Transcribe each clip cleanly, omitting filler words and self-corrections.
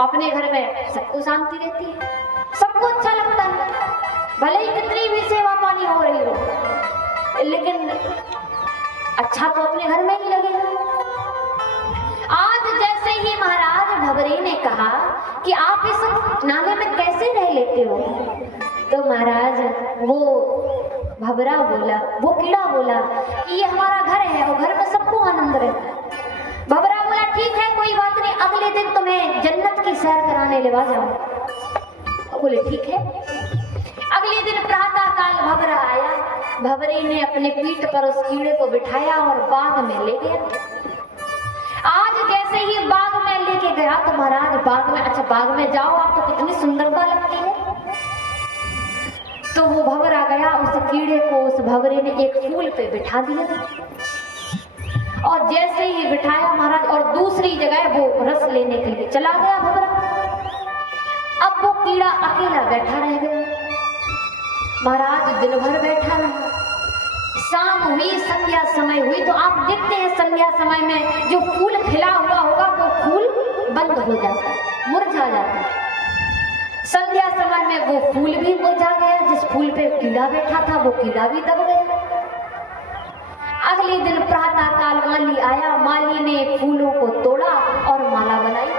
अपने घर में सबको शांति रहती है, सबको अच्छा लगता है, भले ही कितनी भी सेवा पानी हो रही हो, लेकिन अच्छा तो अपने घर में ही लगेगा। आज जैसे ही महाराज भंवरे ने कहा कि आप इस नाले में कैसे रह लेते हो, तो महाराज वो भंवरा बोला, वो कीड़ा बोला कि ये हमारा घर है और घर में सबको आनंद रहता है। भंवरा बोला ठीक है कोई बात नहीं, अगले दिन तुम्हें जन्नत की सैर कराने ले जाऊं। बोले ठीक है। अगले दिन प्रातः काल भंवरा आया, भंवरे ने अपने पीठ पर उस कीड़े को बिठाया और बाग में ले गया। आज जैसे ही बाग में लेके गया तो महाराज बाग में, अच्छा बाग में जाओ आप तो कितनी सुंदरता लगती है, तो वो भंवरा गया, उस कीड़े को उस भंवरे ने एक फूल पे बिठा दिया और जैसे ही बिठाया महाराज और दूसरी जगह वो रस लेने के लिए चला गया भंवरा। अब वो कीड़ा अकेला बैठा रह गया। महाराज दिन भर बैठा रहा, शाम हुई, संध्या समय हुई, तो आप देखते हैं संध्या समय में जो फूल खिला हुआ होगा वो फूल बंद हो जाता है, मुरझा जाता है। संध्या समय में वो फूल भी मुरझा गया, जिस फूल पे कीड़ा बैठा था वो कीड़ा भी दब गया। अगले दिन प्रातः काल माली आया, माली ने फूलों को तोड़ा और माला बनाई।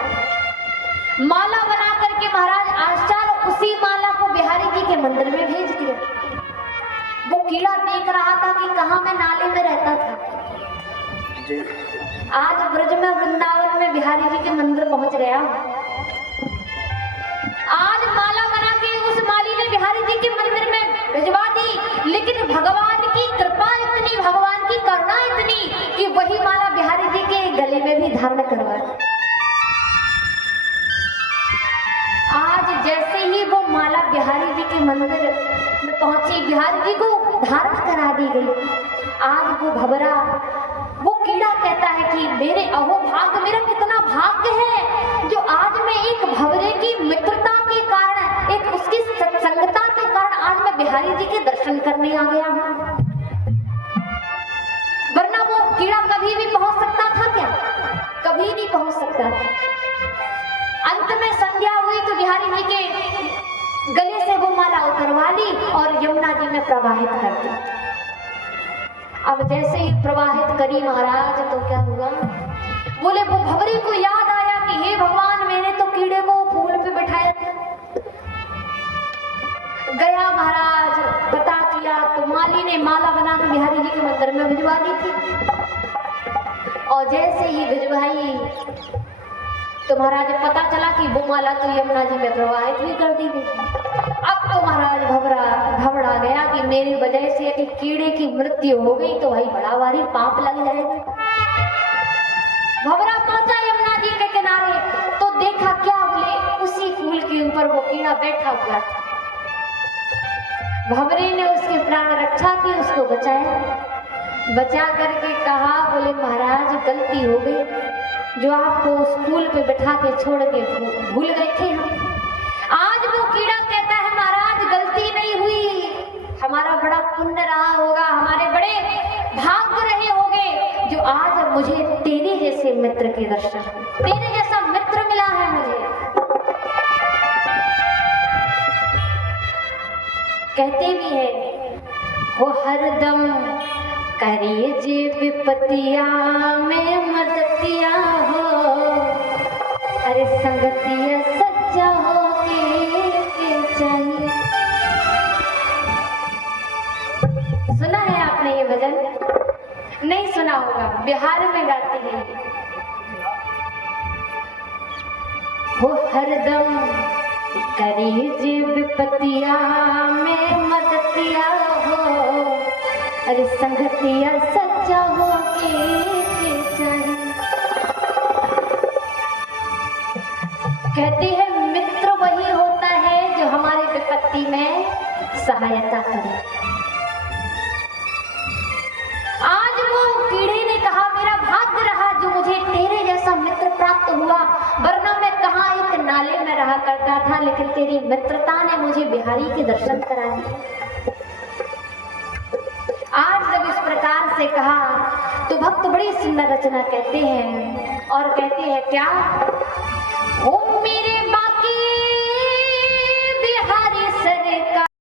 माला बना करके महाराज आचार्य उसी माला को बिहारी जी के मंदिर में भेज दिया। वो कीड़ा देख रहा था कि कहाँ मैं नाले में रहता था, आज ब्रज में वृंदावन में बिहारी जी के मंदिर पहुंच गया। आज माला बना के उस माली ने बिहारी जी के मंदिर में भिजवा दी, लेकिन भगवान की कृपा इतनी, भगवान की करुणा इतनी कि वही माला बिहारी जी के गले में भी धारण करवाया। आज जैसे ही वो माला बिहारी जी के मंदिर में पहुंची, बिहारी जी को धारण करा दी गई। आज वो भंवरा, वो कीड़ा कहता है कि मेरे अहो भाग्य, मेरा कितना भाग्य है जो आज मैं एक भंवरे की मित्रता के कारण, एक उसकी सत्संगता के कारण आज मैं बिहारी जी के दर्शन करने आ गया हूँ। वरना वो कीड़ा कभी भी पहुंच सकता था क्या? कभी नहीं पहुंच सकता था। अंत में संध्या हुई तो बिहारी जी के गले से वो माला उतरवा ली और यमुना जी में प्रवाहित कर दी। अब जैसे ही प्रवाहित करी महाराज तो क्या हुआ, बोले वो भंवरे को याद आया कि हे भगवान, मैंने तो कीड़े को फूल पे बिठाया था। गया महाराज, पता किया तो माली ने माला बना के बिहारी जी के मंदिर में भिजवा दी थी और जैसे ही भिजवाई तो महाराज पता चला कि वो माला तो यमुना जी में प्रवाहित भी कर दी गई। अब तो महाराज घबरा गया कि मेरी वजह से यदि कीड़े की मृत्यु हो गई तो भाई बड़ा भारी पाप लग जाएगा। भंवरा पहुंचा यमुना जी के किनारे तो देखा क्या, बोले उसी फूल के ऊपर वो कीड़ा बैठा हुआ था। भंवरे ने उसके प्राण रक्षा की, उसको बचाया, बचा करके कहा, बोले महाराज गलती हो गई जो आपको उस फूल पे बैठा के छोड़ के भूल गए थे हम। आज वो कीड़ा कहता है महाराज गलती नहीं हुई, हमारा बड़ा पुण्य रहा होगा, हमारे बड़े भाग्य रहे होंगे जो आज मुझे तेरे जैसे मित्र के दर्शन, तेरे जैसा मित्र मिला है मुझे। कहते भी है वो हरदम करिए जे विपतिया में मदतिया हो, अरे संगतिया सच्चा हो के चाहिए। सुना है आपने ये भजन? नहीं सुना होगा, बिहार में गाते हैं। वो हरदम करिए जे विपतिया में मदतिया हो, अरे संगतिया सच्चा हो के चाहिए। कहती है मित्र वही होता है जो हमारे विपत्ति में सहायता करे। आज वो कीड़े ने कहा मेरा भाग्य रहा जो मुझे तेरे जैसा मित्र प्राप्त हुआ, वरना मैं कहाँ एक नाले में रहा करता था, लेकिन तेरी मित्रता ने मुझे बिहारी के दर्शन करा दिए। आज जब इस प्रकार से कहा तो भक्त बड़ी सुंदर रचना कहते हैं और कहते हैं क्या,